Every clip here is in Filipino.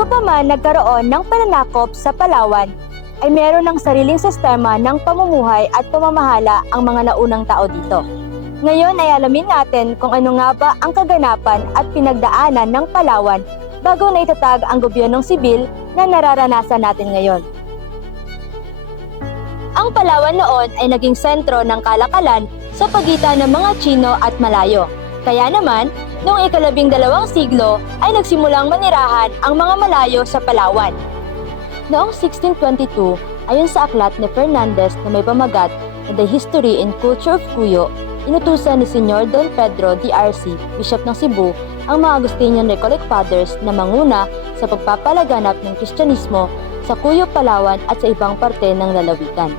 Bago pa man nagkaroon ng pananakop sa Palawan, ay meron ng sariling sistema ng pamumuhay at pamamahala ang mga naunang tao dito. Ngayon ay alamin natin kung ano nga ba ang kaganapan at pinagdaanan ng Palawan bago naitatag ang gobyernong sibil na nararanasan natin ngayon. Ang Palawan noon ay naging sentro ng kalakalan sa pagitan ng mga Tsino at Malayo. Kaya naman, noong ika-12 siglo ay nagsimulang manirahan ang mga Malayo sa Palawan. Noong 1622, ayon sa aklat ni Fernandez na may pamagat na The History and Culture of Cuyo, inutusan ni Sr. Don Pedro D.R.C., Bishop ng Cebu, ang mga Agustinian Recollect Fathers na manguna sa pagpapalaganap ng Kristyanismo sa Cuyo, Palawan at sa ibang parte ng lalawigan.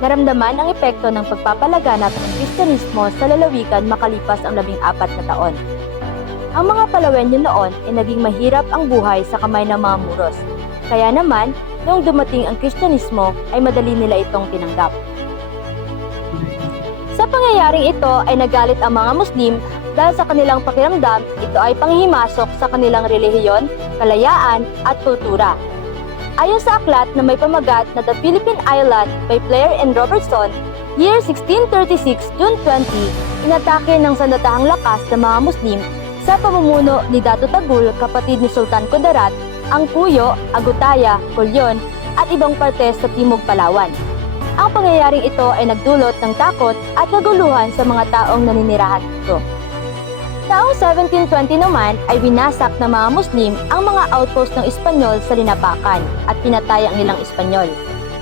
Naramdaman ang epekto ng pagpapalaganap ng Kristyanismo sa lalawigan makalipas ang 14 na taon. Ang mga Palawenyo noon ay naging mahirap ang buhay sa kamay ng mga Muros. Kaya naman, noong dumating ang Kristyanismo ay madali nila itong tinanggap. Sa pangyayaring ito ay nagalit ang mga Muslim dahil sa kanilang pakiramdam ito ay panghihimasok sa kanilang relihiyon, kalayaan at kultura. Ayon sa aklat na may pamagat na The Philippine Island by Blair and Robertson, year 1636, June 20, inatake ng sandatahang lakas ng mga Muslim sa pamumuno ni Dato Tagul, kapatid ni Sultan Kudarat, ang Cuyo, Agutaya, Culion at ibang parte sa Timog Palawan. Ang pangyayaring ito ay nagdulot ng takot at kaguluhan sa mga taong naninirahan dito. Taong 1720 naman ay winasak ng mga Muslim ang mga outpost ng Espanyol sa Linapakan at pinatay ang ilang Espanyol.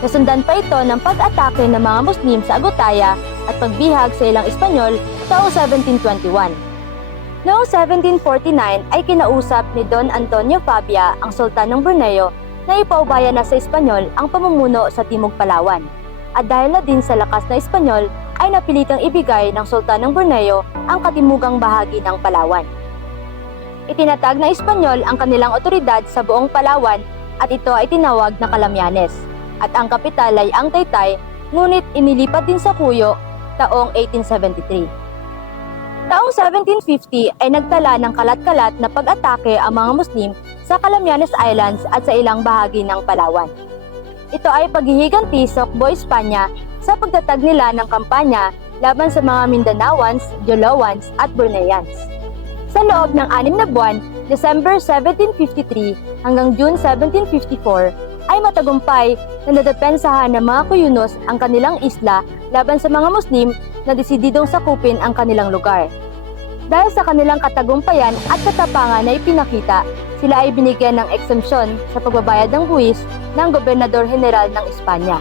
Nasundan pa ito ng pag-atake ng mga Muslim sa Agutaya at pagbihag sa ilang Espanyol taong 1721. Noong 1749 ay kinausap ni Don Antonio Fabia ang Sultan ng Borneo na ipaubaya na sa Espanyol ang pamumuno sa Timog Palawan. At dahil na din sa lakas na Espanyol ay napilitang ibigay ng Sultan ng Borneo ang katimugang bahagi ng Palawan. Itinatag ng Espanyol ang kanilang otoridad sa buong Palawan at ito ay tinawag na Calamyanes. At ang kapital ay ang Taytay, ngunit inilipat din sa Cuyo taong 1873. Taong 1750 ay nagtala ng kalat-kalat na pag-atake ang mga Muslim sa Calamyanes Islands at sa ilang bahagi ng Palawan. Ito ay paghihiganti sa Hukbo, Espanya sa pagtatag nila ng kampanya laban sa mga Mindanaoans, Jolawans at Borneans. Sa loob ng 6 na buwan, December 1753 hanggang June 1754, ay matagumpay na nadepensahan ng mga Cuyunos ang kanilang isla laban sa mga Muslim na desididong sakupin ang kanilang lugar. Dahil sa kanilang katagumpayan at katapangan na ipinakita, sila ay binigyan ng exemption sa pagbabayad ng buwis ng Gobernador General ng Espanya.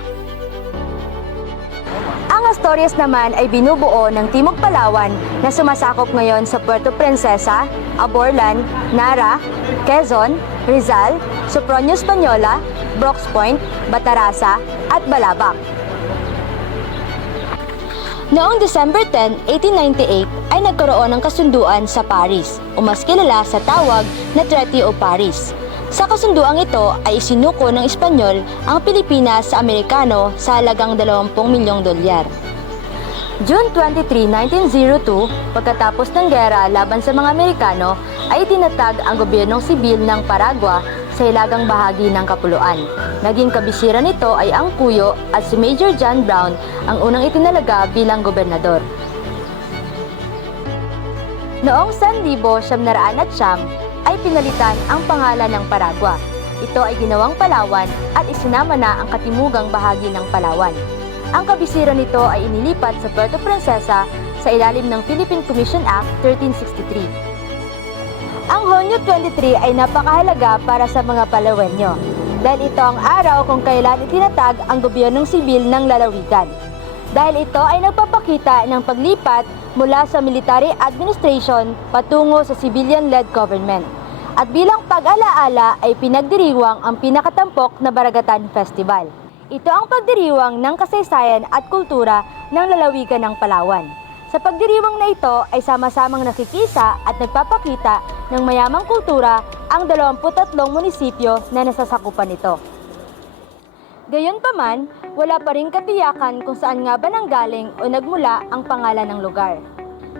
Ang Asturias naman ay binubuo ng Timog Palawan na sumasakop ngayon sa Puerto Princesa, Aborlan, Nara, Quezon, Rizal, Sopronio Española, Brox Point, Batarasa at Balabac. Noong December 10, 1898 ay nagkaroon ng kasunduan sa Paris o mas kilala sa tawag na Treaty of Paris. Sa kasunduang ito ay isinuko ng Espanyol ang Pilipinas sa Amerikano sa halagang 20 milyong dolyar. June 23, 1902, pagkatapos ng gera laban sa mga Amerikano, ay tinatag ang gobyernong sibil ng Paragua sa hilagang bahagi ng Kapuluan. Naging kabisira nito ay ang Cuyo at si Major John Brown ang unang itinalaga bilang gobernador. Noong 1900 ay pinalitan ang pangalan ng Paragua. Ito ay ginawang Palawan at isinama na ang katimugang bahagi ng Palawan. Ang kabisira nito ay inilipat sa Puerto Princesa sa ilalim ng Philippine Commission Act 1363. Ang Hunyo 23 ay napakahalaga para sa mga Palawenyo dahil ito ang araw kung kailan itinatag ang gobyernong sibil ng lalawigan. Dahil ito ay nagpapakita ng paglipat mula sa military administration patungo sa civilian-led government. At bilang pag-alaala ay pinagdiriwang ang pinakatampok na Baragatan Festival. Ito ang pagdiriwang ng kasaysayan at kultura ng lalawigan ng Palawan. Sa pagdiriwang na ito ay sama-samang nakikisa at nagpapakita ng mayamang kultura ang 23 munisipyo na nasasakupan nito. Gayunpaman, wala pa ring katiyakan kung saan nga ba nanggaling o nagmula ang pangalan ng lugar.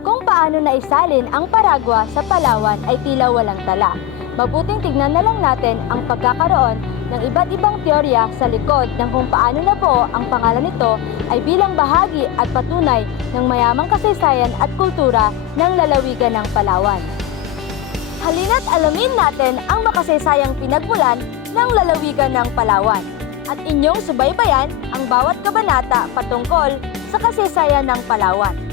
Kung paano naisalin ang Paragua sa Palawan ay tila walang tala. mabuting tignan na lang natin ang pagkakaroon ng iba't ibang teorya sa likod ng kung paano nabuo ang pangalan nito ay bilang bahagi at patunay ng mayamang kasaysayan at kultura ng lalawigan ng Palawan. Halina't alamin natin ang makasaysayang pinagmulan ng lalawigan ng Palawan at inyong subaybayan ang bawat kabanata patungkol sa kasaysayan ng Palawan.